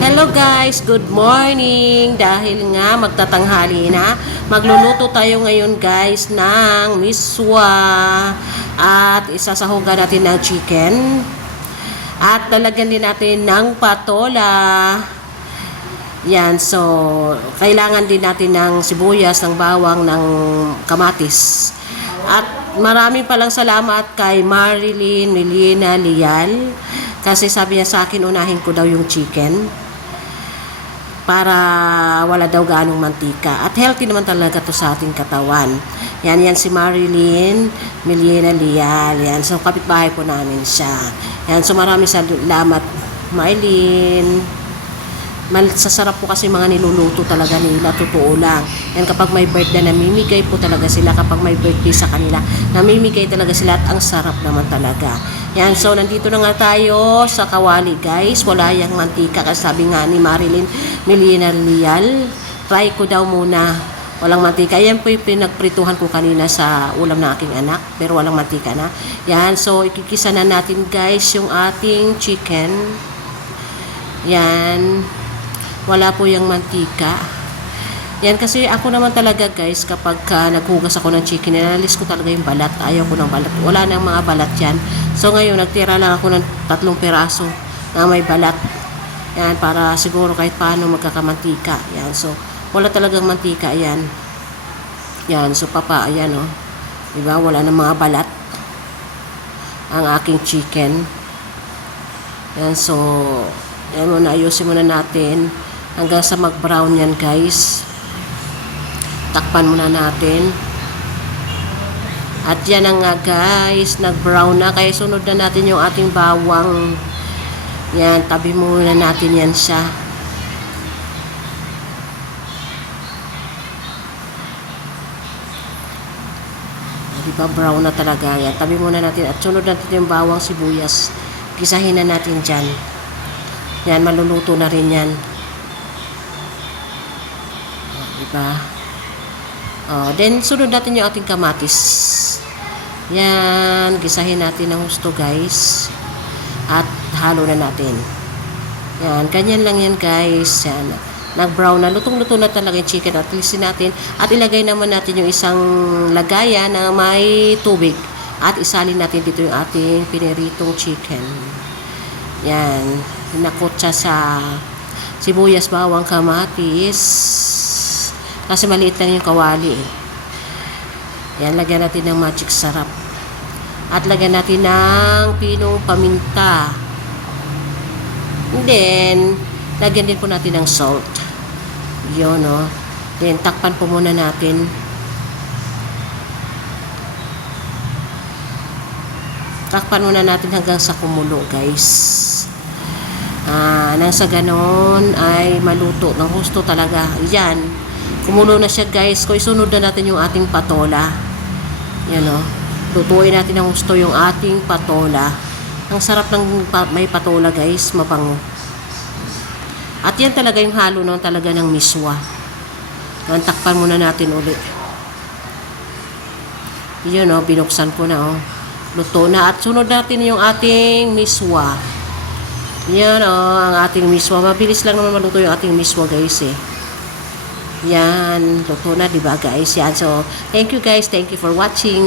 Hello guys, good morning. Dahil nga magtatanghali na, magluluto tayo ngayon guys ng miswa at isasahugan natin ng chicken at lalagyan din natin ng patola. Yan, so kailangan din natin ng sibuyas, ng bawang, ng kamatis. At maraming palang salamat kay Marilyn Melina Lial kasi sabi niya sa akin unahin ko daw yung chicken para wala daw gaanong mantika. At healthy naman talaga to sa ating katawan. Yan si Marilyn Melina Lial. Yan, so kapitbahay po namin siya. Yan, so maraming salamat Marilyn. Sasarap po kasi mga niluluto talaga nila, totoo lang. Yan, kapag may birthday, namimigay po talaga sila. Kapag may birthday sa kanila, namimigay talaga sila at ang sarap naman talaga. Yan, so nandito na nga tayo sa kawali guys. Wala yung mantika kasi sabi nga ni Marilyn Melina Lial, try ko daw muna walang mantika. Yan po yung pinagprituhan ko kanina sa ulam ng aking anak, pero walang mantika na. Yan, so ikikisa na natin guys yung ating chicken. Yan, wala po yung mantika. Yan, kasi ako naman talaga guys, kapag naghugas ako ng chicken, nanalis ko talaga yung balat. Ayaw ko ng balat. Wala nang mga balat yan. So ngayon, nagtira lang ako ng 3 piraso na may balat. Yan, para siguro kahit paano magkakamantika. Yan, so wala talagang mantika. Yan. Yan, so ayan o. Diba, wala nang mga balat ang aking chicken. Yan, so yan muna, ayusin muna natin hanggang sa mag-brown yan guys. Takpan muna natin. At yan na nga guys, nag-brown na. Kaya sunod na natin yung ating bawang. Yan, tabi muna natin yan siya. Diba, brown na talaga yan. Tabi muna natin. At sunod natin yung bawang, sibuyas. Gisahin na natin dyan. Yan, maluluto na rin yan. Diba? Then, sunod natin yung ating kamatis. Yan, gisahin natin ng gusto guys. At halo na natin. Yan, ganyan lang yan guys. Yan, nag-brown na. Lutong-luto na talaga yung chicken. At lisin natin. At ilagay naman natin yung isang lagayan na may tubig. At isalin natin dito yung ating piniritong chicken. Yan, nakotsa sa sibuyas, bawang, kamatis. Kasi maliit lang yung kawali eh. Yan, lagyan natin ng magic sarap. At lagyan natin ng pinong paminta. And then, lagyan din po natin ng salt. Yun o. Then, takpan po muna natin. Takpan muna natin hanggang sa kumulo guys. Nang sa ganon ay maluto ng gusto talaga. Yan. Kumulo na siya guys. Kung isunod na natin yung ating patola. Yan o. Lutuin natin ng gusto yung ating patola. Ang sarap ng may patola guys. Mabango. At yan talaga yung halo ng talaga ng miswa. Yan, takpan muna natin ulit. Yun o. Binuksan ko na o. Luto na. At sunod natin yung ating miswa. Yan o. Ang ating miswa. Mabilis lang naman maluto yung ating miswa guys eh. Yan, luto na, diba guys? Yan, so, thank you guys. Thank you for watching.